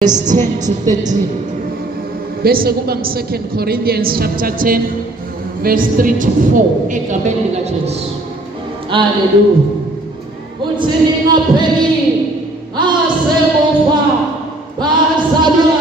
verse 10 to 13. Bese kuba ngu-2 Corinthians chapter 10 verse 3 to 4 egameni likaJesu. Hallelujah. Uthi ningapheli asemuva bazalwa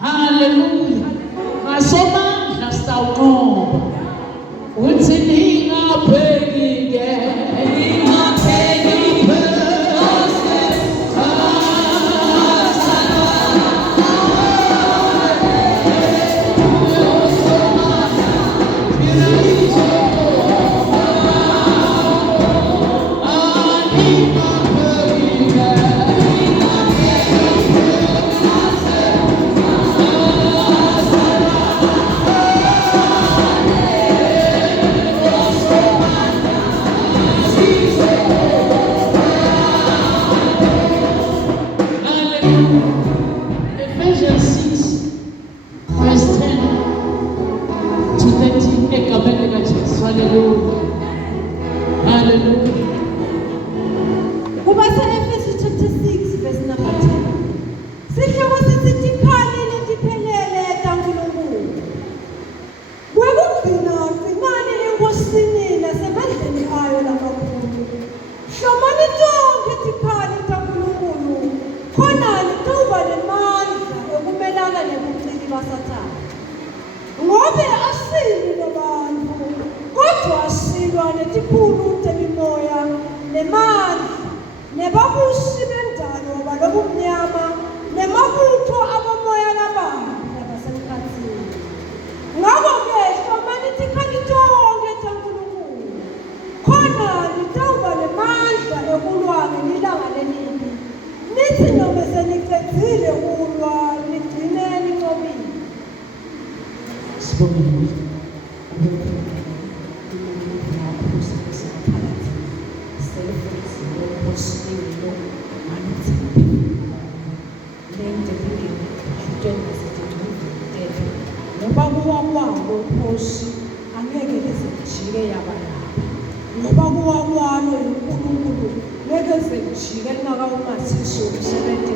hallelujah. Ngasomandla sawuqoba. Uthi ningapheli ke. Ephesians 6 verse 10 to 13 egameni likaJesu. Hallelujah. Hallelujah. Kuba se-Ephesians chapter 6 verse number 10. Sihloko sithi tikhali letiphelele kaNkulunkulu. Kwekugcina gcinani enkosini nasemandleni ayo lamakhulu. Hlomani tonke tikhali taNkulunkulu khona litawuba nemandla ekumelana nebuciki baSathane. Ngobe asilwi nobantfu kodwa asilwa netikhulu temimoya nemandla nebabusi bendalo balobumnyama nemabutho abomoya lababi labasemkhatsini. Ngakho-ke hlomani tikhali tonke taNkulunkulu khona litawuba nemandla ekulwa ngelilanga lelibi. Nithi noma senicedzile kulwa nigcine niqobile. Sibonge ngoba kuwa kwalo Nkosi angeke lizejike yabalala. Ngoba kuwa kwalo uNkulunkulu ngeke sejike lingakawumathisi umsebenzi.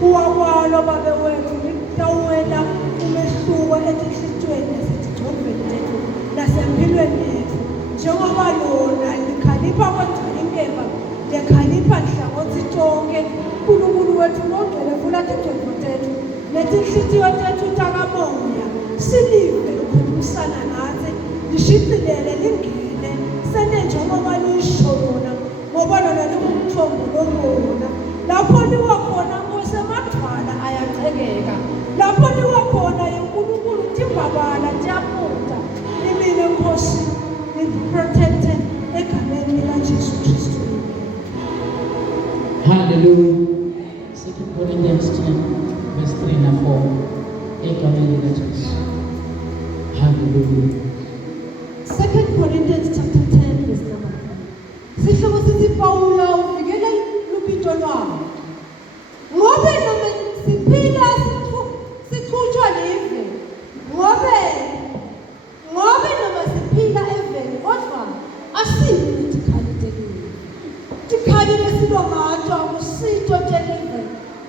Kuwa kwalo babewethu litawuwela umehluko etinhlitweni nasezijoveni zethu nasempilweni yethu. Njengoba lona likhalipha kodwa inkemba lekhalipha nhlangothi tonke uNkulunkulu wethu longcwele vula tijovo tethu netinhlitiyo tethu takamoya silive likhulumisana nathi lishicilele lingene sene njengoba lisho lona ngoba lona lingumthombo lomona. Lapho liwa khona Nkosi amadwala ayachekeka. Lapho liwa khona uNkulunkulu timbabala tiyaphutha. Imini Nkosi ngiprotecte egameni likaJesu Kristu. Hallelujah. 2 Corinthians 10 verse 3 na 4 egameni likaJesu. Hallelujah. 2 Corinthians chapter 10 verse number 4. Sihloko sithi Pawulo uvikela lupito lwabo. Ngobe noma siphila sithutshwa live. Ngobe noma siphila eveni kodwa asibi tikhali tekile. Tikhali lesilongathwa kusito tekile.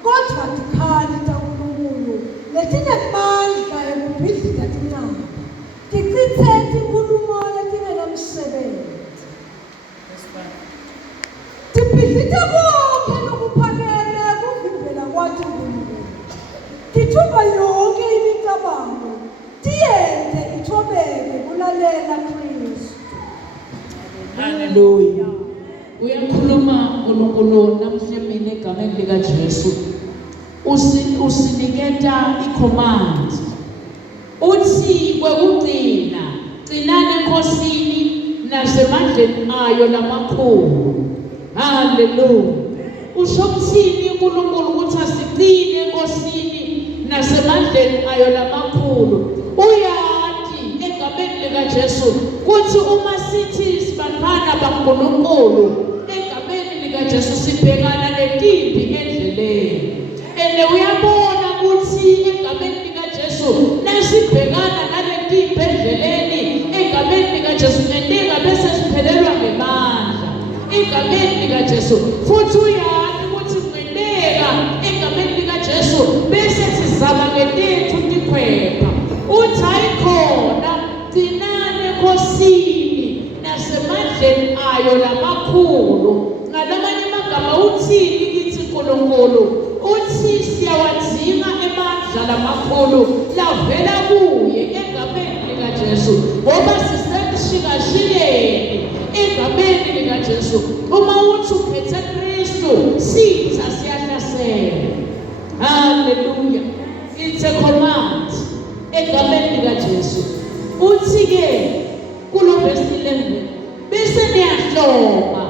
Kodwa tikhali taNkulunkulu letinemandla ekubhidlika tincane. Tichithe tinkulumo letingenamsebenzi. Tibhidlita konke lokuphakeme kuvimbela kwathi uNkulunkulu. Tithuba yonke imicabango tiyende ithobele siyakubongelela Kristu. Hallelujah. Uyakhuluma uNkulunkulu namhla mina egameni lika Jesu. Usiniketa icommand. Uthi kwekugcina, gcinani enkosini nasemandleni ayo lamakhulu. Hallelujah. Usho ukuthini uNkulunkulu ukuthi asigcine enkosini nasemandleni ayo lamakhulu? Uyathi egameni lika Jesu kuthi uma sithi sibantwana baNkulunkulu egameni lika Jesu sibhekana netimpi endleleni. Uyabona ukuthi egameni lika Jesu nasibhekana naletimpi endleleni egameni lika Jesu ngendika bese siphelelwa ngemandla egameni lika Jesu. Futhi uyathi ukuthi kwendeka egameni lika Jesu bese sizama ngetethu tikhwepha. Uthi ayikhona gcinani enkosini nasemandleni ayo lamakhulu. Ngalamanye amagama uthini kithi uNkulunkulu? Uthi siyawadzinga emandla lamakhulu lavela kuye egameni lika Jesu ngoba sisemshikashikeni egameni lika Jesu. Uma uthi ukhethe Kristu sitha siyahlasela. Hallelujah. It's a command egameni lika Jesu. Uthi ke kulo verse 11 bese niyahloma.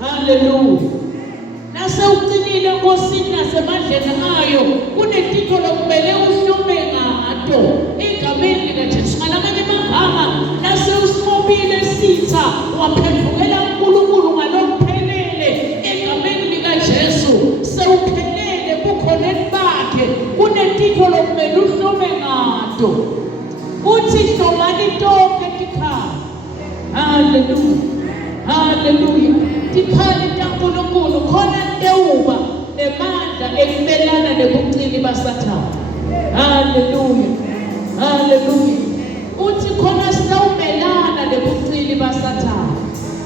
Hallelujah. Nase uqinile enkosini nasemandleni ayo kunetinto lokumele uhlome ngato egameni lika Jesu. Ngalamanye amagama nase usimobile sitha waphendukela uNkulunkulu ngalokuphelele egameni lika Jesu. Sewuphelele bukhoneni bakhe kunetinto lokumele uhlome ngato. Uthi hlomani tonke tikhali. Hallelujah. Hallelujah. Tikhali taNkulunkulu khona tewuba nemandla ekumelana nebucili baSathane. Hallelujah. Hallelujah. Uthi khona sawumelana nebucili baSathane.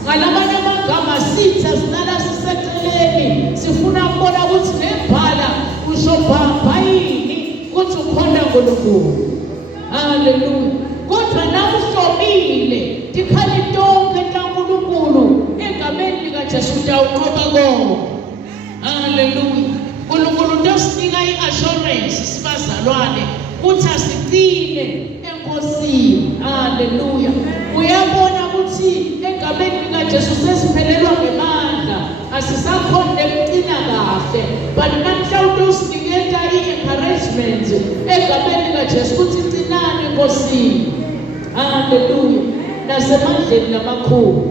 Ngalamanye amagama sitha sinala siseceleni sifuna ukubona ukuthi nebhala ushobha yini ukuthi ukhona uNkulunkulu. Hallelujah. Kodwa nawuhlomile tikhali tonke taNkulunkulu egameni lika Jesu utawunqoba konke. Hallelujah. uNkulunkulu utasinika i-assurance sibazalwane ukuthi asigcine enkosini. Hallelujah. Uyabona ukuthi egameni lika Jesu sesiphelelwa ngemandla asisakhona ukucina kahle, but namhlanje usiniketa i-encouragement egameni lika Jesu ukuthi gcinani enkosini. Hallelujah. Nasemandleni lamakhulu.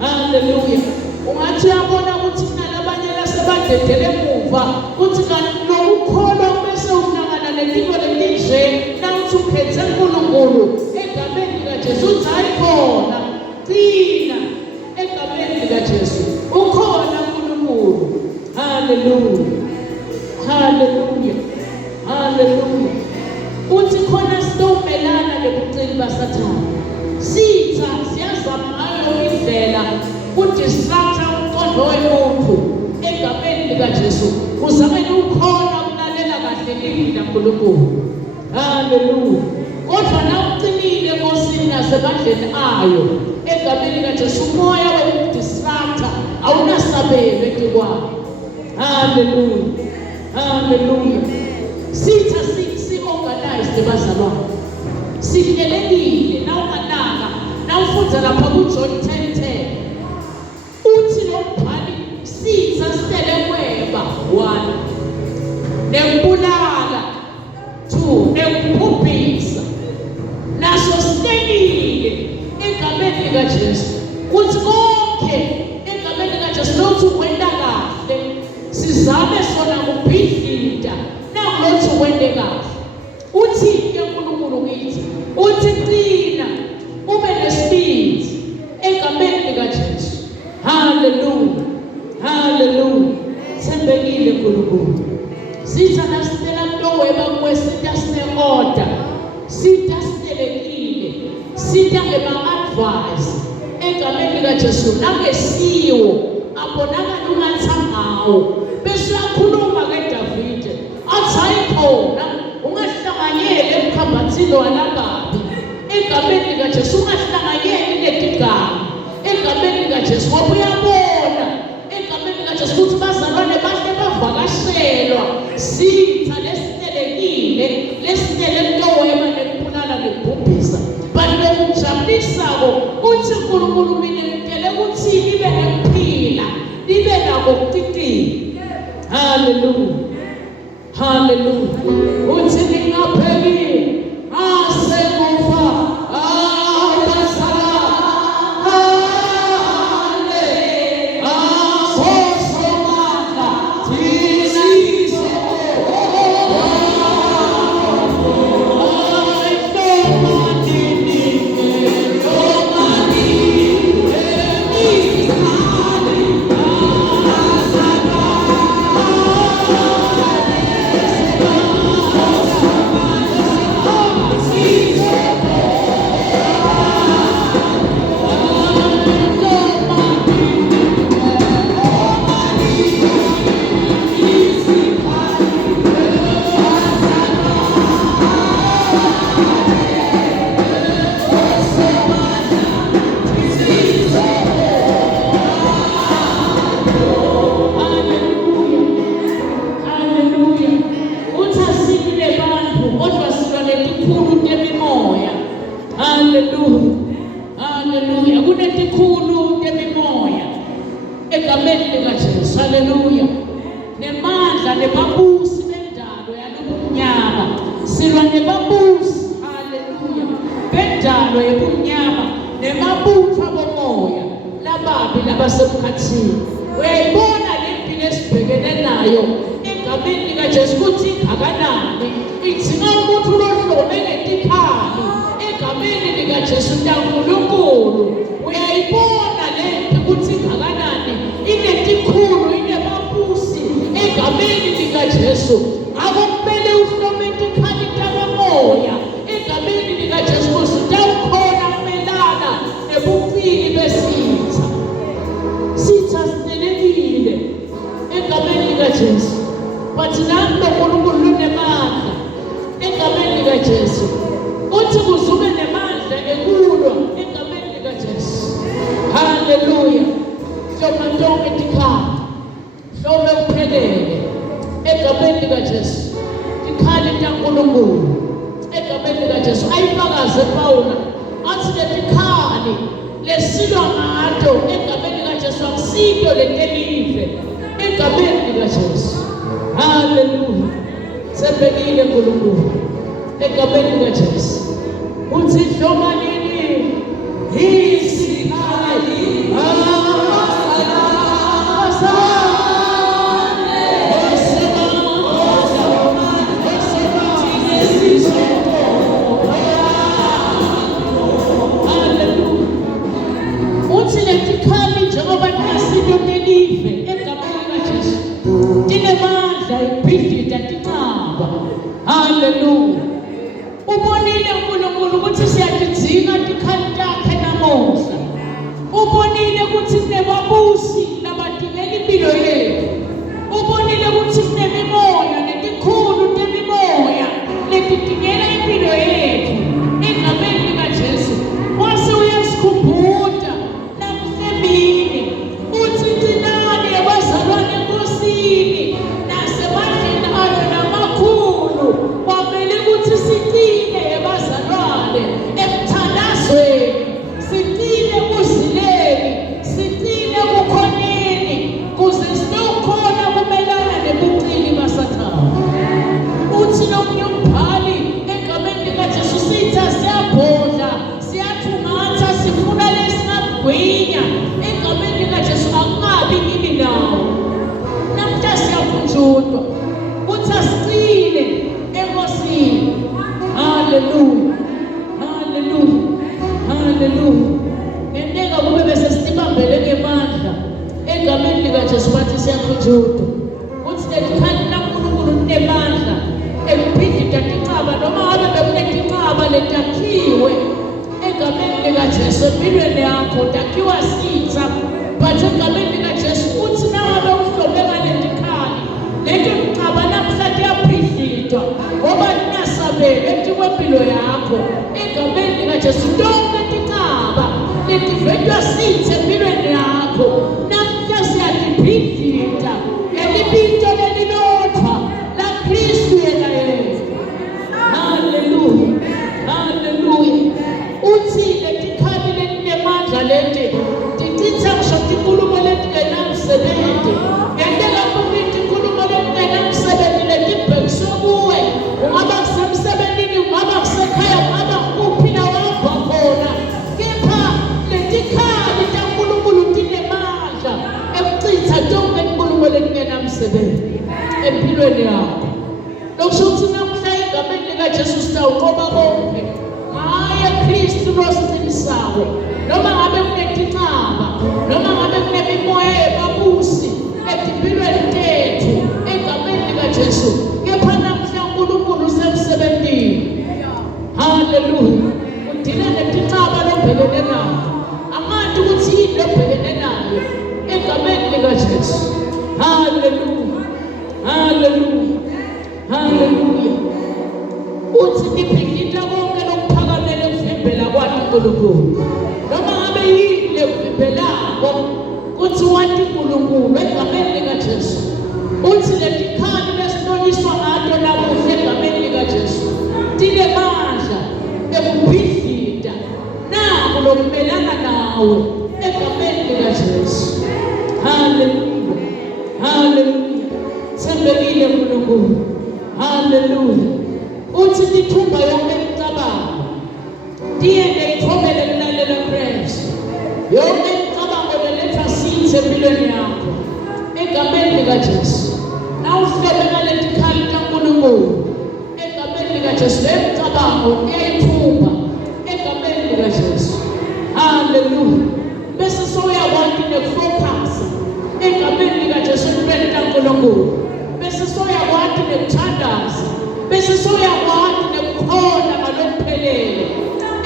Hallelujah. Ungathi uyabona ukuthi kunalabanye lasebadedele emuva uthi kanti lokukholwa bese uhlangana nezinto letinje nawuthi ukhethe uNkulunkulu egameni lika Jesu. Uthi ayikhona gcina egameni lika Jesu ukhona uNkulunkulu. Hallelujah. Hallelujah. Hallelujah. Uthi khona sitawumelana nebucili baSathane. Sitha siyazama ngayo indlela udistracta umqondo womuntu egameni lika Jesu. Uzamele ukhona ukulalela kahle ilizwi laNkulunkulu. Hallelujah. Kodwa nawuqinile enkosini nasemandleni ayo egameni lika Jesu umoya wokudistracta awunasabelo etikwayo. Hallelujah. Hallelujah. Sitha si-organized bazalwane. Sihlelekile nawunganaka nawufundza lapha kuJohn 10:10. Uthi lo mbhali sitha sitelekweba 1 nekubulala 2 nekubhubhisa naso sihlelile egameni lika Jesu. Kuthi konke egameni lika Jesu lothi ukwenda kahle sizame sona kubhidlita nakulothi ukwende kahle. Uthi uNkulunkulu kithi uthi qina ube nesibindi egameni lika Jesu. Hallelujah. Hallelujah. Sembekile uNkulunkulu. Sitha nasitela mntoweba kwesitha sine-order. Sitha sitelekile. Sitha ngema-advice egameni lika Jesu nangesiwo abonakala ungathangawo. Bese uyakhuluma keDavide athi ayikhona ungahlanganyele emkhambathini walababi egameni lika Jesu. uNkulunkulu mina ngicela ukuthi libe nekuphila, libe nako ukuqiqika. Hallelujah. Hallelujah. Uthi ngingapheli asengufa ayasala. Hale asosomandla thina hallelujah. Nemandla nebabusi bendalo yalobumnyama. Silwa nebabusi, hallelujah. Bendalo yobumnyama nemabutho abomoya lababi labasemkhathini. Uyayibona le mpilo esibhekene nayo egameni likaJesu ukuthi ingakanani. Idzinga umuntu lohlome ngetikhali egameni likaJesu uNkulunkulu. Uyayibona le mpilo ukuthi ingakanani. Inetikhulu inebabusi egameni likaJesu. Akumele uhlome itikhali tabomoya egameni likaJesu usutawukhona kumelana nebufiki besitha. Sitha sinelekile egameni likaJesu. But nalo uNkulunkulu lunemandla egameni likaJesu. Uthi kuzuke nemandla ekulwa egameni likaJesu. Hallelujah. Hloma tonke tikhali, hlome uphelele egameni likaJesu. Tikhali taNkulunkulu egameni likaJesu. Ayifakaze Pawula athi letikhali lesilwa ngato egameni likaJesu akusito letelive egameni likaJesu. Hallelujah. Sebekile uNkulunkulu egameni likaJesu. Uthi hloma nini isikhali hallelujah. Ubonile uNkulunkulu ukuthi siyadidzinga tikhali takhe namuhla. Ubonile ukuthi kunebabusi labadingela impilo yethu. Ubonile ukuthi kunemimoya netikhulu temimoya letidingela impilo yethu egameni likaJesu. Wase uyasikhumbuza nakusemini uthi tinani abazalwane enkosini nasebandleni ayo namakhulu kwamele ukuthi siqine abazalwane emthandazweni, siqine kuzileni, siqine kukhoneni kuze siyokhona kumelana nebuqili basathane. Uthi nomunye umbhali egameni likaJesu sitha siyabhodla siyathungatha sifuna lesingagwinya egameni likaJesu akungabi kimi nawo. Namuhla siyakhunjuzwa uthi asiqine enkosini. Hallelujah. Hallelujah. Hallelujah. Ngendeka kube bese sibambele ngemandla egameni likaJesu bathi siyakhunjuzwa. Uthi letikhali laNkulunkulu linemandla ekuphindida tincaba noma ngabe bekunetincaba letakhiwe egameni likaJesu empilweni yakho takhiwa sitha. But egameni likaJesu uthi nangabe uhlobeka letikhali leti ncaba namhla tiyaphindidwa ngoba linasabela empilo yakho egameni likaJesu. Tonke tincaba letivetwa sitha empilweni yakho namhla siyatiphindida elibito lelilodwa la Kristu yena yedwa. Hallelujah. Hallelujah. Uthi letikhali letinemandla leti obhekene nayo. Angazi ukuthi yini obhekene nayo egameni likaJesu. Hallelujah. Hallelujah. Hallelujah. Uthi niphikile konke lokuphakamela ukuvimbela kwakhe uNkulunkulu. Noma ngabe yini lekuvimbelako kuthi wathi uNkulunkulu egameni likaJesu. Uthi letikhali lesinoliswa ngato namuhla egameni likaJesu tinemandla ekuphidlita nako lokumelana nawe egameni likaJesu. Hallelujah. Hallelujah. Sembekile uNkulunkulu. Hallelujah. Uthi nithumba yonke imicabango tiyende ithobele kulalela praise. Yonke imicabango leletha sithe empilweni yakho egameni likaJesu. Nawufike ngaletikhali kaNkulunkulu egameni likaJesu, le micabango iyayithumba egameni likaJesu. Hallelujah. Bese soyakwazi nekufocus egameni likaJesu empilweni kaNkulunkulu. Bese soyakwazi nekuthandaza. Bese soyakwazi nekukhona ngalokuphelele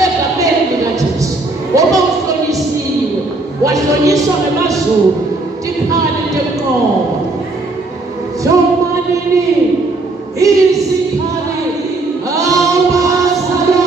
egameni likaJesu. Ngoba uhlonyisiwe, wahlonyiswa ngemazulu, tikhali teqobo. Shomanini isikhali awasala.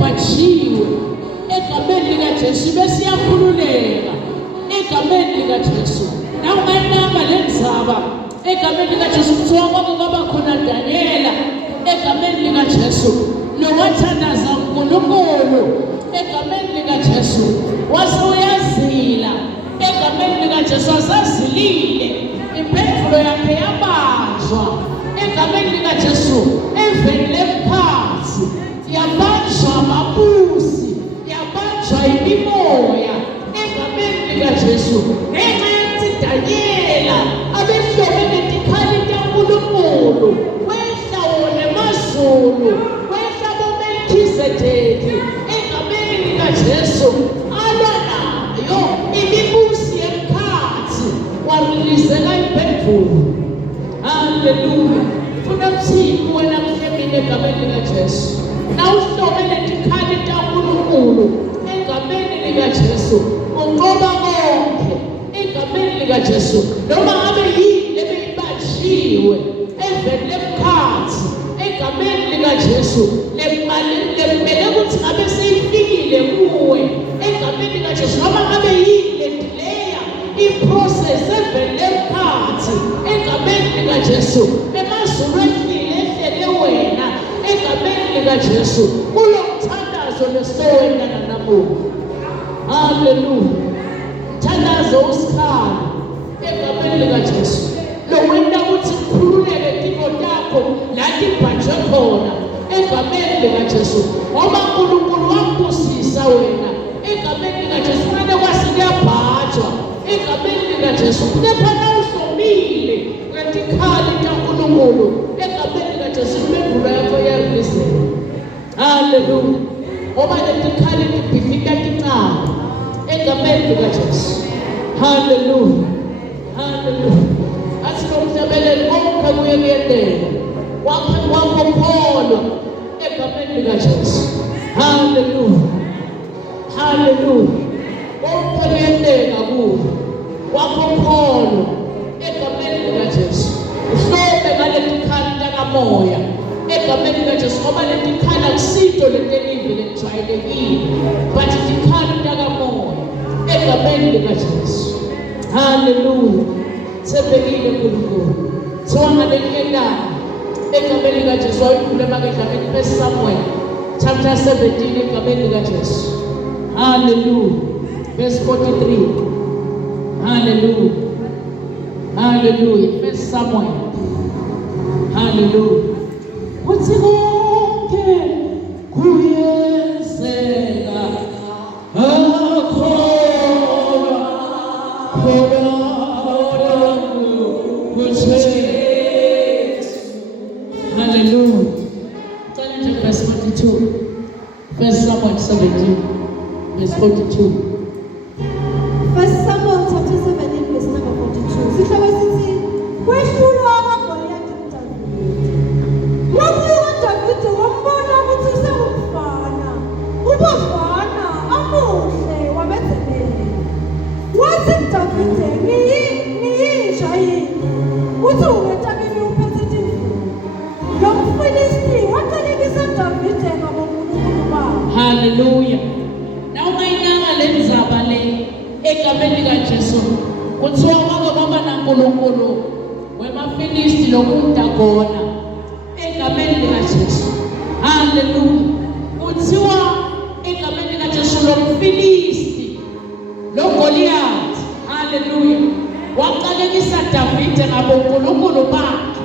Bachiwe egameni likaJesu bese yakhululeka egameni likaJesu. Nawe mayinamba lenzaba egameni likaJesu. Kuthiwa kwaba khona Daniela egameni likaJesu lokuthandaza uNkulunkulu egameni likaJesu. Wase uyazila egameni likaJesu, wasazilile impendulo yakhe yabanjwa egameni likaJesu. Eveni lephansi yabanjwa amabusi, yabanjwa imimoya egameni likaJesu. Ngenxa yokuthi Daniela abehlobene tikhali kaNkulunkulu, wehla wona emazulu, wehla boMelkizedeki egameni likaJesu. Alwa nayo imibusi yemkhathi, warilizela impendulo. Hallelujah. Funa mthini wena mhlebile egameni likaJesu. Nawuhlobene tikhali kaNkulunkulu egameni likaJesu, unqoba konke egameni likaJesu. Noma ngabe yini lebeyibatshiwe eveni lemkhathi egameni likaJesu, lemele ukuthi ngabe seyifikile kuwe egameni likaJesu. Noma ngabe yini ledileya iprocess eveni lemkhathi egameni likaJesu. Emazulu ehlile ehlele wena egameni likaJesu, kulomthandazo lesowendana namuhla. Hallelujah. Mthandazo usikhali egameni likaJesu. Lo wenda ukuthi kukhululeke impilo yakho lathi ibhanjwe khona egameni likaJesu. Ngoba uNkulunkulu wakubusisa wena egameni likaJesu. Kumele kwasikuyabhanjwa egameni likaJesu. Kepha nawuhlomile ngetikhali kaNkulunkulu egameni likaJesu, impendulo yakho iyarelizeka. Hallelujah. Ngoba letikhali tibhidlika tincane egameni likaJesu. Hallelujah. Hallelujah. Athi nomhlabeleli konke kuye kuyendeka wakhe wakukholwa egameni likaJesu. Hallelujah. Hallelujah. Konke kuyendeka kuwe wakukholwa egameni likaJesu. Uhlobe ngaletikhali kamoya egameni likaJesu. Ngoba letikhali akusito letelive lelijwayelekile, but tikhali kamoya egameni likaJesu. Hallelujah. Sembekile uNkulunkulu. Siwangalekendana egameni likaJesu. Ayikule makedlameni First Samuel chapter 17 egameni likaJesu. Hallelujah. Verse 43. Hallelujah. Hallelujah. First Samuel. Hallelujah. Uthi konke kuyenzeka akholwa Hallelujah. Challenge verse 42. First Samuel 17, verse 42. First Samuel chapter 17 verse number 42. Sihloko sithi kwehlulwa kaGoliath uDavide. Wambuka uDavide wambona ukuthi usengumfana. Ubafana amuhle wabethelele. Wathi uDavide ngiyisha yini. Uthi ubetha kimi uphethe imvubu. Lo mfilisti waqalekisa uDavide ngabonkulunkulu bakhe. Hallelujah. Now mayinanga lenzaba le egameni likaJesu kuthiwa kwake kwaba naNkulunkulu wemafilisti lokumdagona egameni likaJesu. Hallelujah. Kuthiwa egameni likaJesu lomfilisti loGoliath. Hallelujah. Waqalekisa Davide ngabonkulunkulu bakhe.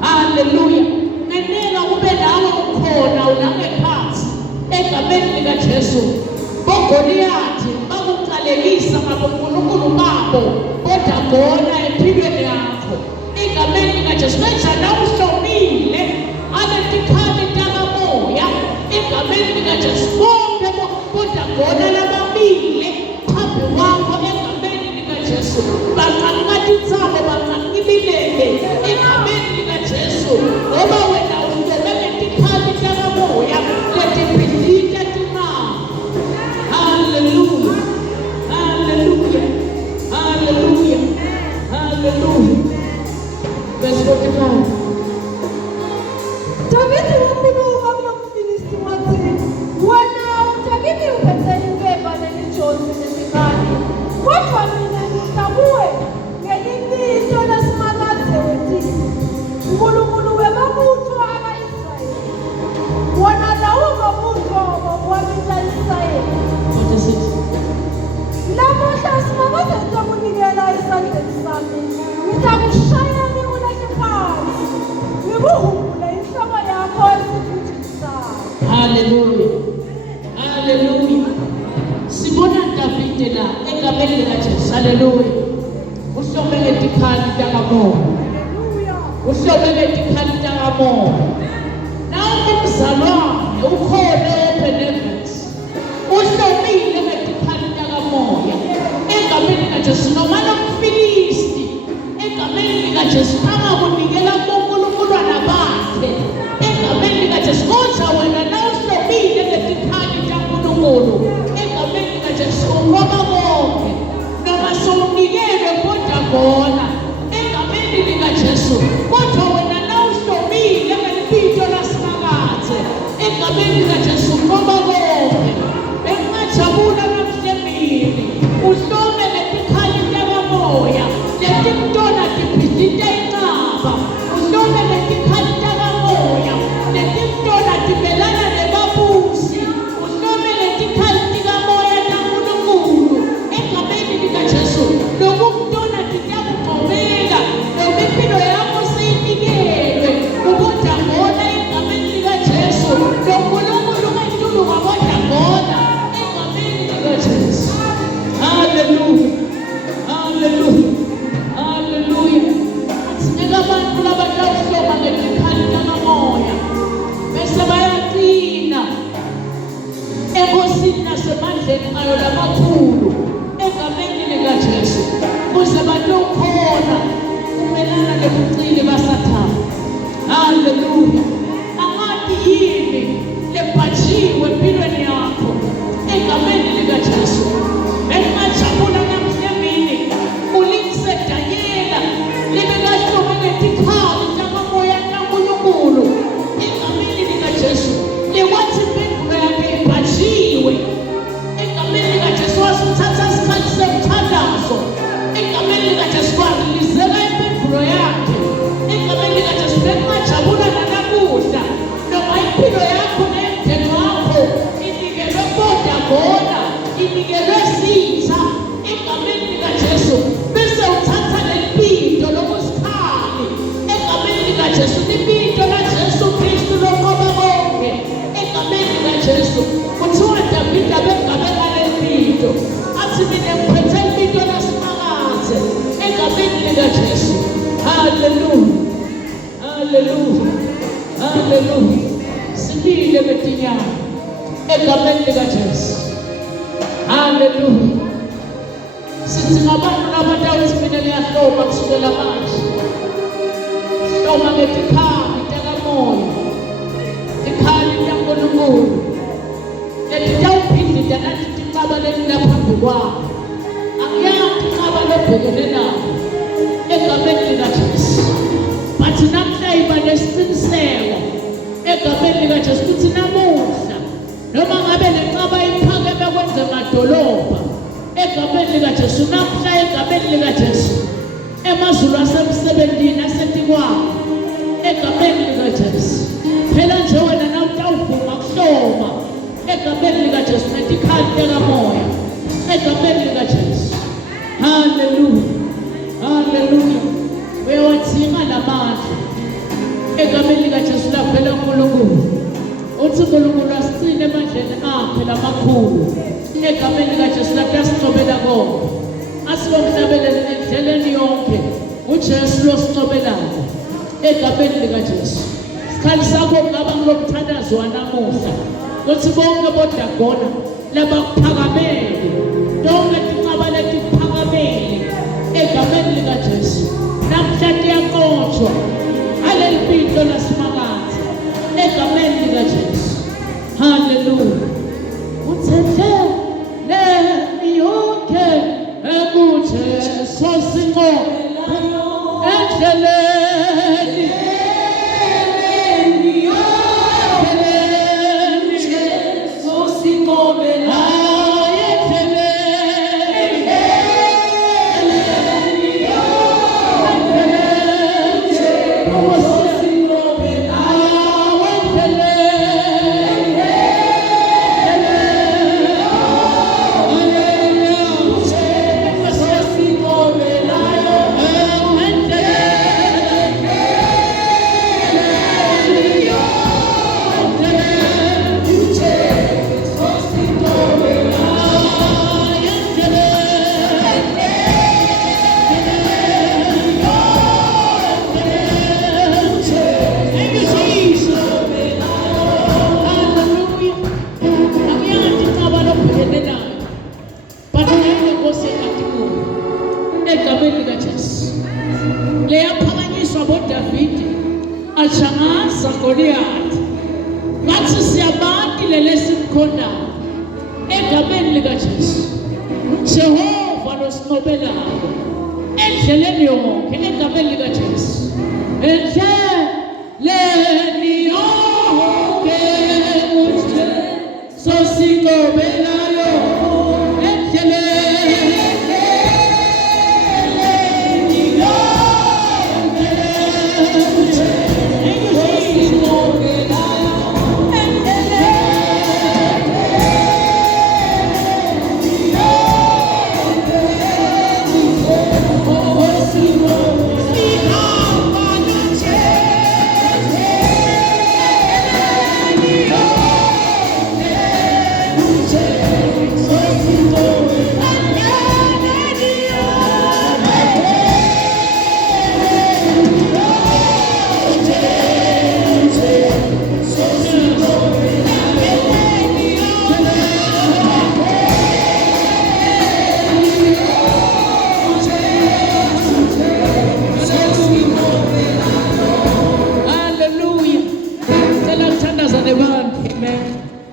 Hallelujah. Menela kube nawe ukhona ulange phansi egameni likaJesu. BoGoliath bakuqalekisa ngabonkulunkulu babo bodagona empilweni yakho egameni likaJesu. Kanjani uhlomile aletikhali takamoya egameni likaJesu. Bonke bodagona lababili phambi kwakho egameni likaJesu. Banqanqatitsalo banqanqililele egameni likaJesu. Ngoba wena uhlome letikhali takamoya letibhidlite timama. Hallelujah. Hallelujah. Hallelujah. Hallelujah. Verse 45. Davide wambuluka kulomfilisti wathi, wena uthakini uphethe inkemba nelijozi nesikhali, kodwa mina ngidla kuwe ngelinto lesimakadze wetini, uNkulunkulu wemabutho aka-Israyeli. Wona lawo mabutho wabita Israyeli. 46. Namuhla simakadze ngizokunikela esandleni sami, ngizakushaya ngikulahle phansi, ngikuhumbule inhloko yakho esifundini sami. Hallelujah. Hallelujah. Sibona Davide la egameni likaJesu. Hallelujah. Uhlome ngetikhali takamoya. Hallelujah. Uhlome ngetikhali takamoya. Nawe umzalwane ukhona open heavens. Uhlomile ngetikhali takamoya egameni likaJesu. Noma nomfilisti egameni likaJesu angakunikela kuNkulunkulu bakhe egameni likaJesu. Kodwa wena nawuhlomile ngetikhali taNkulunkulu egameni likaJesu ngoba konke noma sowunikelwe bodagona egameni likaJesu. Kodwa wena nawuhlomile ngelipito lasinakathe egameni likaJesu ngoba konke engajabula namhlemini uhlome ngetikhali takamoya letimntona tibhidlite incaba. Uhlome ngetikhali takamoya letimntona tibelana nebabusi. Uhlome ngetikhali tikamoya taNkulunkulu egameni likaJesu. Lokumntona titakugqobeka noma impilo yakho seyinikelwe ubodagona egameni likaJesu. LoNkulunkulu kayituluka bodagona egameni likaJesu. Hallelujah. Hallelujah. Hallelujah. Sinika abantu labatawuhloma ngetikhali takamoya bese bayaqina enkosini nasemandleni ayo lamakhulu egameni likaJesu kuze batokhona kumelana nebucili basathane. Hallelujah. Angati yini lebhajiwe empilweni yakho egameni likaJesu. Engajabula namhlemini ulingise Danyela libekahlome ngetikhali takamoya taNkulunkulu egameni likaJesu. Likwathi impendulo yakhe ibhajiwe egameni likaJesu. likaJesu. Hallelujah. Hallelujah. Hallelujah. Sibile betinyawo egameni likaJesu. Hallelujah. Sithi ngabantu labadala sibine liyahloma kusukela manje. Hloma ngetikhali takamoya. Tikhali taNkulunkulu. Etitawuphindida nathi tinqaba lelilaphambi kwakho. Akuyazi inqaba lobhekene nalo egameni likaJesu. Bathi namuhla iba nesiqiniseko egameni likaJesu kuthi namuhla noma ngabe lenqaba iphakeme kwenze madolobha egameni likaJesu. Namuhla egameni likaJesu emazulu asemsebentini asetikwayo egameni likaJesu. Phela nje wena nawutawuvuma kuhloma egameni likaJesu netikhali takamoya egameni likaJesu. Hallelujah. Hallelujah. Uyawathinga lamandla egameni likaJesu lavela uNkulunkulu. Uthi uNkulunkulu asicine emandleni akhe lamakhulu egameni likaJesu lathi asicobela konke. Asibomhlabelele endleleni yonke uJesu losicobelayo egameni likaJesu. Sikhali sakho kungaba ngilomthandazo wanamuhla. Kuthi bonke bodagona labakuphakamele donke tinqaba letiphakamele egameni likaJesu. Namhla tiyaqotshwa aleli bito lasimakazi egameni likaJesu. Hallelujah. Uthetheleni yonke ekuJesu sinqobelayo endleleni. Egameni likaJesu. Leyaphakanyiswa boDavide ashangaza Goliathi. Bathi siyabanti lelesimkhondayo egameni likaJesu. Jehova losiqobelayo endleleni yonke egameni likaJesu. Endleleni yonke uJesu siqobelayo endleleni.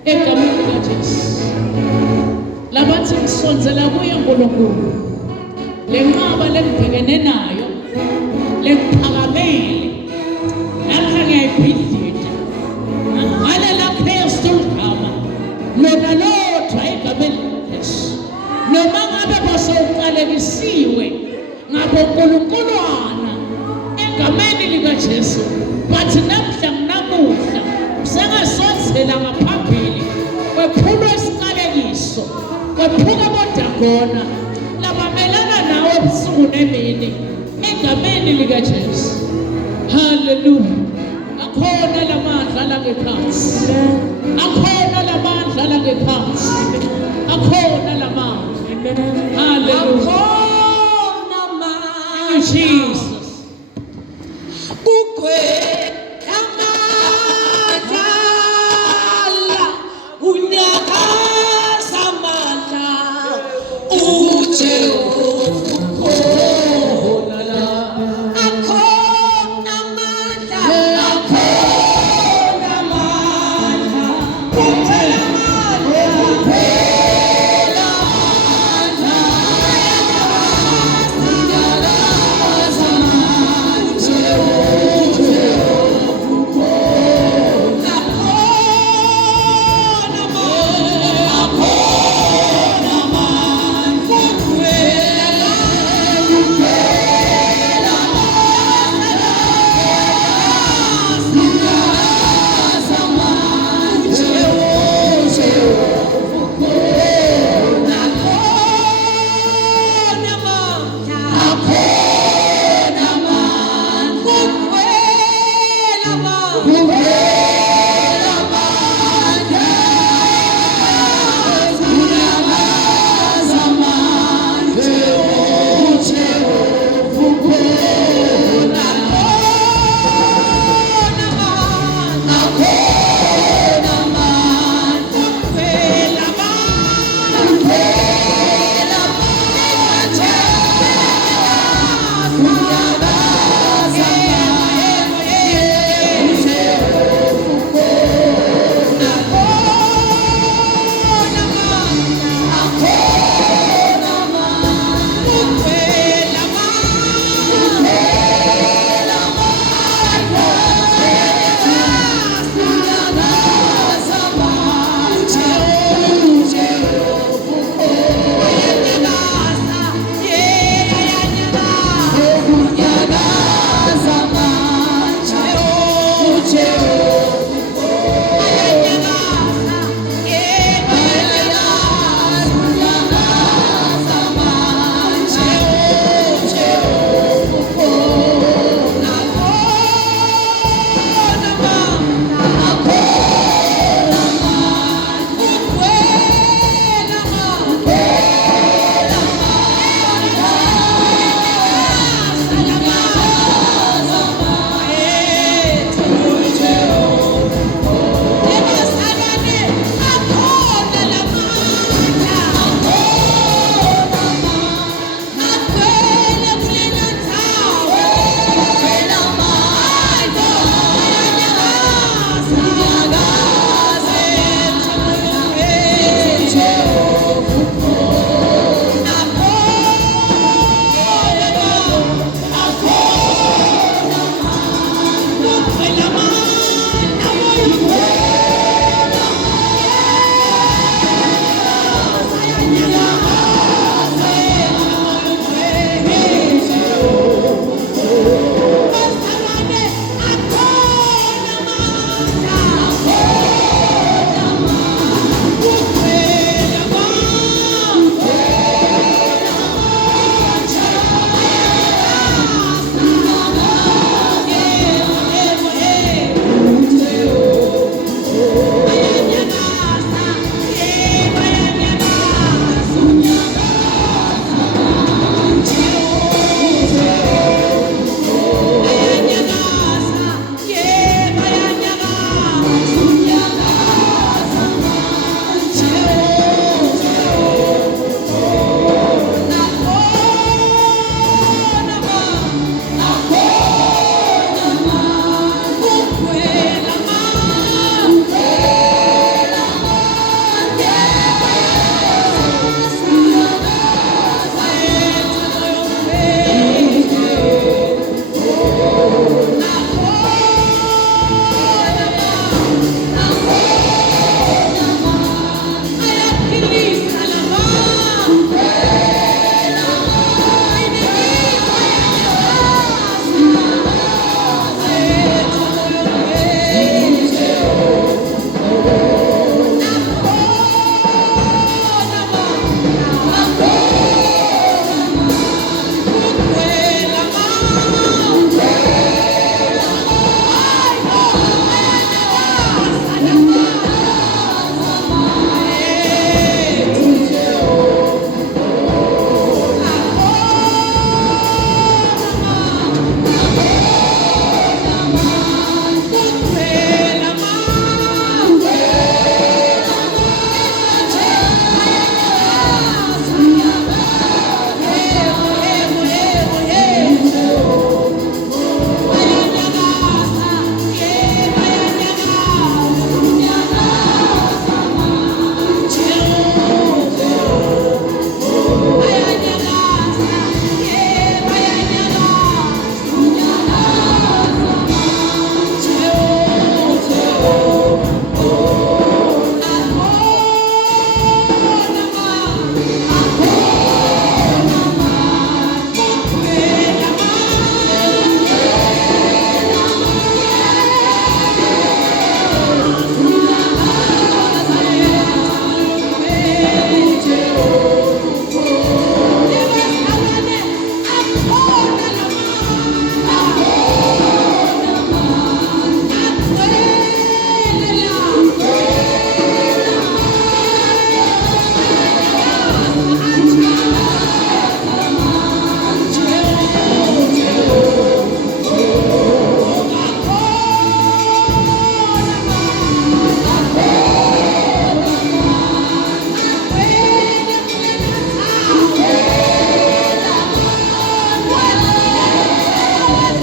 Egameni likaJesu. Labathi ngisonzela kuye uNkulunkulu. Lenqaba lengibhekene nayo lengiphakamele. Lapha ngiyayibhidlida. Ngale lapha eStolgama. Lona lodwa egameni likaJesu. Noma ngabe basawuqalekisiwe ngabonkulunkuluwana egameni likaJesu. Bathi namhla namuhla sengasonzela ngaphambili kwephulwa isiqalekiso kwephuka bodagona labamelana nawe ebusuku nemini egameni likaJesu. Hallelujah. Akhona lamandla la ngephansi. Akhona lamandla la ngephansi. Akhona lamandla. Hallelujah. Akhona you, Jesus.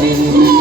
Amen.